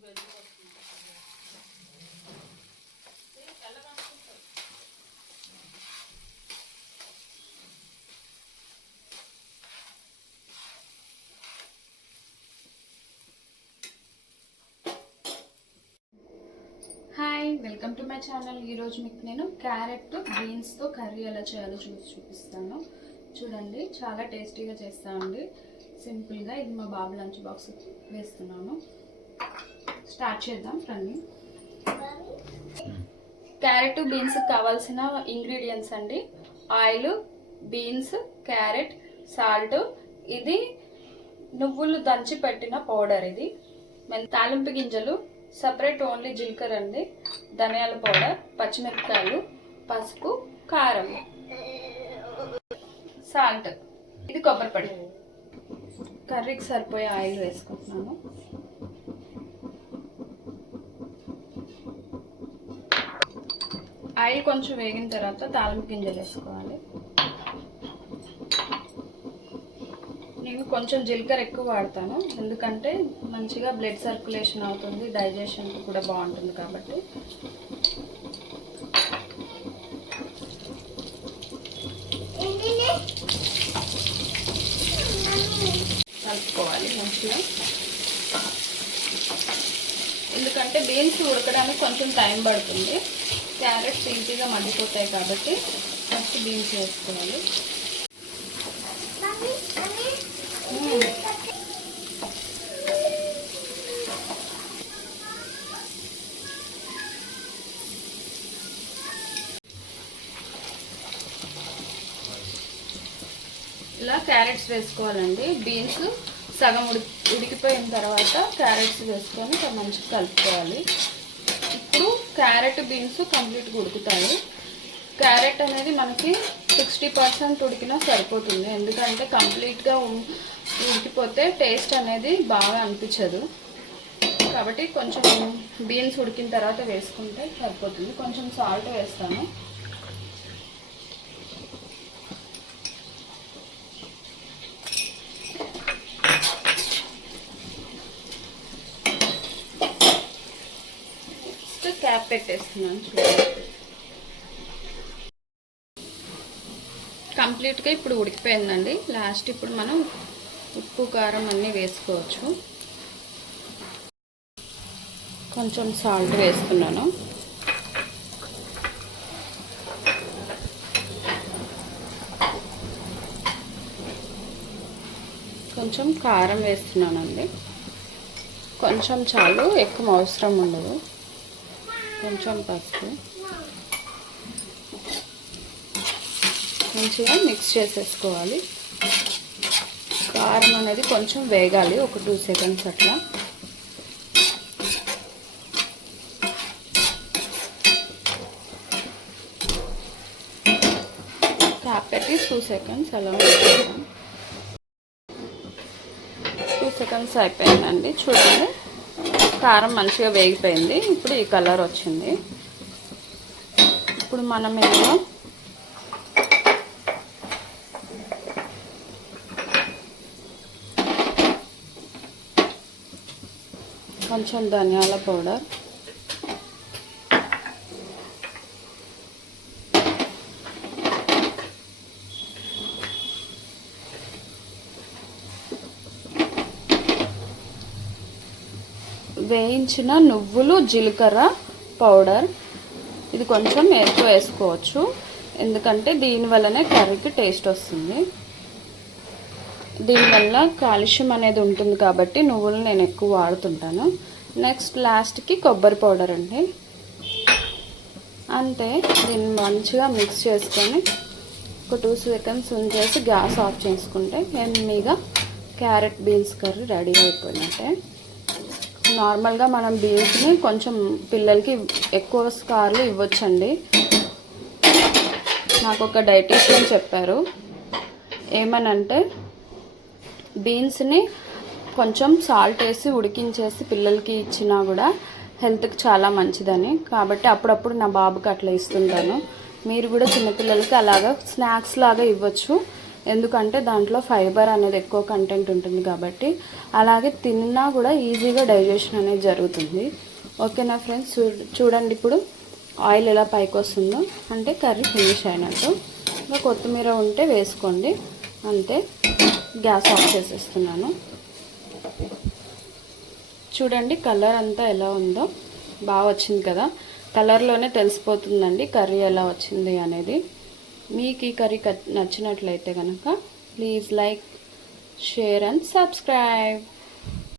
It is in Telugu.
Hi welcome to my channel. ఈరోజు మీకు నేను క్యారెట్ బీన్స్తో కర్రీ ఎలా చేయాలో చూసి చూపిస్తాను. చూడండి చాలా టేస్టీగా చేస్తామండి సింపుల్గా ఇది మా బాబు లంచ్ బాక్స్ వేస్తున్నాను. స్టార్ట్ చేద్దాం రండి క్యారెట్ బీన్స్ కావాల్సిన ఇంగ్రీడియంట్స్ అండి. Oil beans carrot salt. ఇది నువ్వులు దంచి పెట్టిన పౌడర్ ఇది. మన తాలింపు గింజలు సపరేట్ ఓన్లీ జీలకర్ర అండి. ధనియాల పౌడర్ పచ్చిమిరపకాయలు పసుపు కారం. సాల్ట్. ఇది కొబ్బరి పొడి. కర్రీకి సరిపోయే ఆయిల్ వేసుకుంటున్నాను. ఆయిల్ కొంచెం వేగిన తర్వాత తాలింపు గింజలు వేసుకోవాలి. నేను కొంచెం జీలకర్ర ఎక్కువ వాడతాను. ఎందుకంటే మంచిగా బ్లడ్ సర్క్యులేషన్ అవుతుంది డైజెషన్ కూడా బాగుంటుంది కాబట్టి. కలుపుకోవాలి మంచిగా. ఎందుకంటే బీన్స్ ఉడకడానికి కొంచెం టైం పడుతుంది. క్యారెట్స్ ఈజీగా మగ్గిపోతాయి కాబట్టి ఫస్ట్ బీన్స్ వేసుకోవాలి ఇలా క్యారెట్స్ వేసుకోవాలండి. బీన్స్ సగం ఉడి ఉడికిపోయిన తర్వాత క్యారెట్స్ వేసుకొని మంచిగా కలుపుకోవాలి. క్యారెట్ బీన్స్ కంప్లీట్గా ఉడుకుతాయి. క్యారెట్ అనేది మనకి సిక్స్టీ పర్సెంట్ ఉడికినా సరిపోతుంది. ఎందుకంటే కంప్లీట్గా ఉ- ఉడికిపోతే టేస్ట్ అనేది బాగా అనిపించదు. కాబట్టి కొంచెం బీన్స్ ఉడికిన తర్వాత వేసుకుంటే సరిపోతుంది. కొంచెం సాల్ట్ వేస్తాను. క్యాప్ పెట్టేస్తున్నాను. చూడండి కంప్లీట్గా ఇప్పుడు ఉడికిపోయిందండి. లాస్ట్ ఇప్పుడు మనం ఉప్పు కారం అన్నీ వేసుకోవచ్చు. కొంచెం సాల్ట్ వేస్తున్నాను కొంచెం కారం వేస్తున్నానండి. కొంచెం చాలు ఎక్కువ అవసరం ఉండదు. కొంచెం పసుపు. మంచిగా మిక్స్ చేసేసుకోవాలి. కారం అనేది కొంచెం వేగాలి ఒక టూ సెకండ్స్ అట్లా. పెట్టి టూ సెకండ్స్ అలా ఉంచుతాం టూ సెకండ్స్ అయిపోయిందండి చూడండి. కారం మంచిగా వేగిపోయింది. ఇప్పుడు ఈ కలర్ వచ్చింది. ఇప్పుడు మనం ఏమో కొంచెం ధనియాల పౌడర్. వేయించిన నువ్వులు జీలకర్ర పౌడర్. ఇది కొంచెం ఎక్కువ వేసుకోవచ్చు. ఎందుకంటే దీనివల్లనే కర్రీకి టేస్ట్ వస్తుంది. దీనివల్ల కాల్షియం అనేది ఉంటుంది కాబట్టి నువ్వులు నేను ఎక్కువ వాడుతుంటాను. నెక్స్ట్ లాస్ట్కి కొబ్బరి పౌడర్ అండి. అంతే దీన్ని మంచిగా మిక్స్ చేసుకొని ఒక టూ సెకండ్స్ ఉంచేసి గ్యాస్ ఆఫ్ చేసుకుంటే ఎమ్మీగా క్యారెట్ బీన్స్ కర్రీ రెడీ అయిపోయినట్టే. నార్మల్గా మనం బీన్స్ని కొంచెం పిల్లలకి ఎక్కువ స్కార్లు ఇవ్వచ్చండి. నాకు ఒక డైటీషియన్ చెప్పారు. ఏమనంటే బీన్స్ని కొంచెం సాల్ట్ వేసి ఉడికించేసి పిల్లలకి ఇచ్చినా కూడా హెల్త్కి చాలా మంచిదని. కాబట్టి అప్పుడప్పుడు నా బాబుకి అట్లా ఇస్తుంటాను. మీరు కూడా చిన్నపిల్లలకి అలాగా స్నాక్స్ లాగా ఇవ్వచ్చు. ఎందుకంటే దాంట్లో ఫైబర్ అనేది ఎక్కువ కంటెంట్ ఉంటుంది కాబట్టి అలాగే తిన్నా కూడా ఈజీగా డైజెషన్ అనేది జరుగుతుంది. ఓకేనా ఫ్రెండ్స్ చూ చూడండి ఇప్పుడు ఆయిల్ ఎలా పైకి వస్తుందో అంటే కర్రీ ఫినిష్ అయినట్టు. ఇంకా కొత్తిమీర ఉంటే వేసుకోండి. అంతే. గ్యాస్ ఆఫ్ చేసేస్తున్నాను. చూడండి కలర్ అంతా ఎలా ఉందో. బాగా వచ్చింది కదా. కలర్లోనే తెలిసిపోతుందండి కర్రీ ఎలా వచ్చింది అనేది. మీకు ఈ కర్రీ నచ్చినట్లయితే కనుక please like share and subscribe